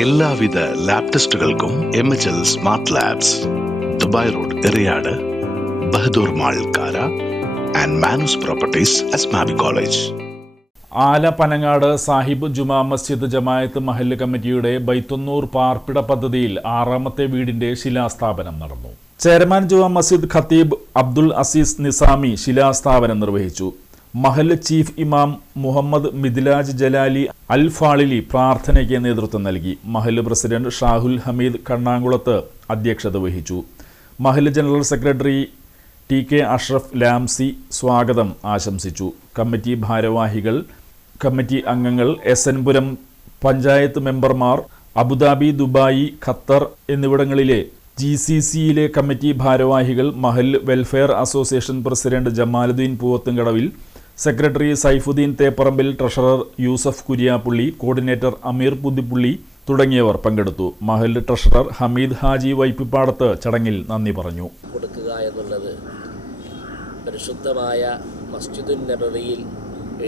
എല്ലാവിധ ലാബ് ടെസ്റ്റുകൾക്കും MHL smart labs, Dubai road, Eriyad, Bahadur mall, Kara and Manoos properties, Asmabi college. Ala Panangad Sahib Juma Masjid ജമാഅത്ത് മഹല്ല് കമ്മിറ്റിയുടെ ബൈത്തുന്നൂർ പാർപ്പിട പദ്ധതിയിൽ 6ാമത്തെ വീടിന്റെ ശിലാസ്ഥാപനം നടന്നു. ചെയർമാൻ ജുമാ മസ്ജിദ് ഖത്തീബ് അബ്ദുൽ അസീസ് നിസാമി ശിലാസ്ഥാപനം നിർവഹിച്ചു. മഹല്ല് ചീഫ് ഇമാം മുഹമ്മദ് മിദ്ലാജ് ജലാലി അൽ ഫാളിലി പ്രാർത്ഥനയ്ക്ക് നേതൃത്വം നൽകി. മഹല്ല് പ്രസിഡന്റ് ഷാഹുൽ ഹമീദ് കണ്ണാങ്കുളത്ത് അധ്യക്ഷത വഹിച്ചു. മഹല്ല് ജനറൽ സെക്രട്ടറി TK അഷ്റഫ് ലാംസി സ്വാഗതം ആശംസിച്ചു. കമ്മിറ്റി ഭാരവാഹികൾ, കമ്മിറ്റി അംഗങ്ങൾ, SN പുരം പഞ്ചായത്ത് മെമ്പർമാർ, അബുദാബി, ദുബായ്, ഖത്തർ എന്നിവിടങ്ങളിലെ GCCയിലെ കമ്മിറ്റി ഭാരവാഹികൾ, മഹല്ല് വെൽഫെയർ അസോസിയേഷൻ പ്രസിഡന്റ് ജമാലുദ്ദീൻ പൂവത്തുംകടവിൽ, സെക്രട്ടറി സൈഫുദ്ദീൻ തേപ്പറമ്പിൽ, ട്രഷറർ യൂസഫ് കുര്യാപ്പുള്ളി, കോർഡിനേറ്റർ അമീർ പുതിപ്പുള്ളി തുടങ്ങിയവർ പങ്കെടുത്തു. മഹല്ല് ട്രഷറർ ഹമീദ് ഹാജി വൈപ്പിപ്പാടത്ത് ചടങ്ങിൽ നന്ദി പറഞ്ഞു. കൊടുക്കുക എന്നുള്ളത് പരിശുദ്ധമായ മസ്ജിദുൻ നബവിയിൽ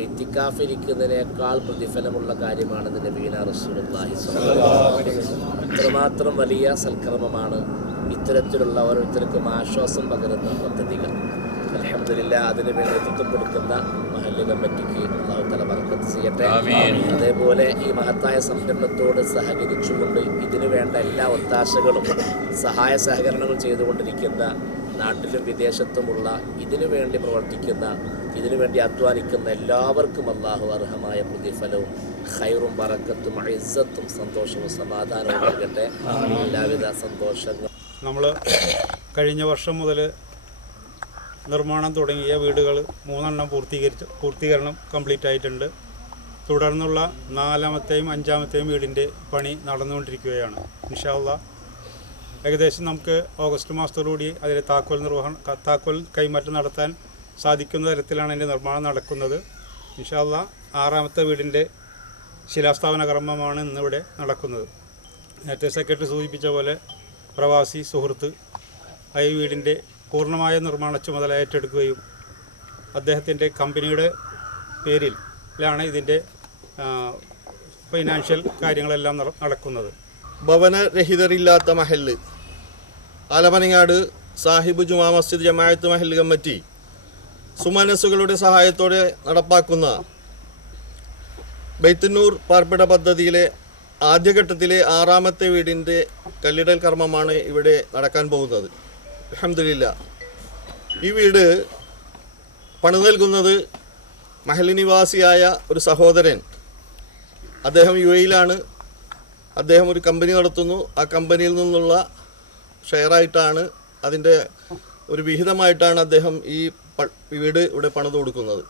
ഇത്തിക്കാഫിരിക്കുന്നതിനേക്കാൾ പ്രതിഫലമുള്ള കാര്യമാണെന്ന് നബിയുന റസൂലുള്ളാഹി സ്വല്ലല്ലാഹു അലൈഹി വസല്ലം. അത്രമാത്രം വലിയ സൽക്കർമ്മമാണ് ഇത്തരത്തിലുള്ള ഓരോരുത്തർക്കും ആശ്വാസം പകരുന്ന പദ്ധതികൾ. അൽഹംദുലില്ലാഹ്, അതിന് വേണ്ടി നേതൃത്വം കൊടുക്കുന്ന മഹല്ല് കമ്മിറ്റിക്ക് അല്ലാഹു തആല ബർക്കത്ത് ചെയ്യട്ടെ. അതേപോലെ ഈ മഹത്തായ സംരംഭത്തോട് സഹകരിച്ചുകൊണ്ട് ഇതിനു വേണ്ട എല്ലാ ഒത്താശകളും സഹായ സഹകരണങ്ങൾ ചെയ്തുകൊണ്ടിരിക്കുന്ന, നാട്ടിലും വിദേശത്തുമുള്ള ഇതിനു വേണ്ടി പ്രവർത്തിക്കുന്ന, ഇതിനു വേണ്ടി അധ്വാനിക്കുന്ന എല്ലാവർക്കും അല്ലാഹു അർഹമായ പ്രതിഫലവും ഖൈറും ബറക്കത്തും ഇസ്സത്തും സന്തോഷവും സമാധാനവും നൽകട്ടെ. എല്ലാവിധ സന്തോഷങ്ങളും. നമ്മൾ കഴിഞ്ഞ വർഷം മുതൽ നിർമ്മാണം തുടങ്ങിയ വീടുകൾ 3 പൂർത്തീകരണം കംപ്ലീറ്റ് ആയിട്ടുണ്ട്. തുടർന്നുള്ള 4ാമത്തെയും 5ാമത്തെയും വീടിൻ്റെ പണി നടന്നുകൊണ്ടിരിക്കുകയാണ്. ഇൻഷാ അല്ലാഹ് ഏകദേശം നമുക്ക് ഓഗസ്റ്റ് മാസത്തോടുകൂടി അതിലെ താക്കോൽ കൈമാറ്റം നടത്താൻ സാധിക്കുന്ന തരത്തിലാണ് അതിൻ്റെ നിർമ്മാണം നടക്കുന്നത്. ഇൻഷാ അല്ലാഹ് 6ാമത്തെ വീടിൻ്റെ ശിലാസ്ഥാപന കർമ്മമാണ് ഇന്നിവിടെ നടക്കുന്നത്. നേരത്തെ സെക്രട്ടറി സൂചിപ്പിച്ച പോലെ പ്രവാസി സുഹൃത്ത് ഈ വീടിൻ്റെ പൂർണ്ണമായ നിർമ്മാണ ചുമതല ഏറ്റെടുക്കുകയും അദ്ദേഹത്തിൻ്റെ കമ്പനിയുടെ പേരിലാണ് ഇതിൻ്റെ ഫൈനാൻഷ്യൽ കാര്യങ്ങളെല്ലാം നടക്കുന്നത്. ഭവനരഹിതരില്ലാത്ത മഹല്ല് ആലപ്പനങ്ങാട് സാഹിബ് ജുമാ മസ്ജിദ് ജമാഅത്ത് മഹല്ല് കമ്മിറ്റി സുമനസ്സുകളുടെ സഹായത്തോടെ നടപ്പാക്കുന്ന ബൈത്തുന്നൂർ പാർപ്പിട പദ്ധതിയിലെ ആദ്യഘട്ടത്തിലെ 6ാമത്തെ വീടിൻ്റെ കല്ലിടൽ കർമ്മമാണ് ഇവിടെ നടക്കാൻ പോകുന്നത്. അൽഹംദുലില്ലാഹ്, ഈ വീട് പണി നൽകുന്നത് മഹല്ല് നിവാസിയായ ഒരു സഹോദരൻ. അദ്ദേഹം UAE-ലാണ്. അദ്ദേഹം ഒരു കമ്പനി നടത്തുന്നു. ആ കമ്പനിയിൽ നിന്നുള്ള ഷെയറായിട്ടാണ്, അതിൻ്റെ ഒരു വിഹിതമായിട്ടാണ് അദ്ദേഹം ഈ വീട് ഇവിടെ പണിത് കൊടുക്കുന്നത്.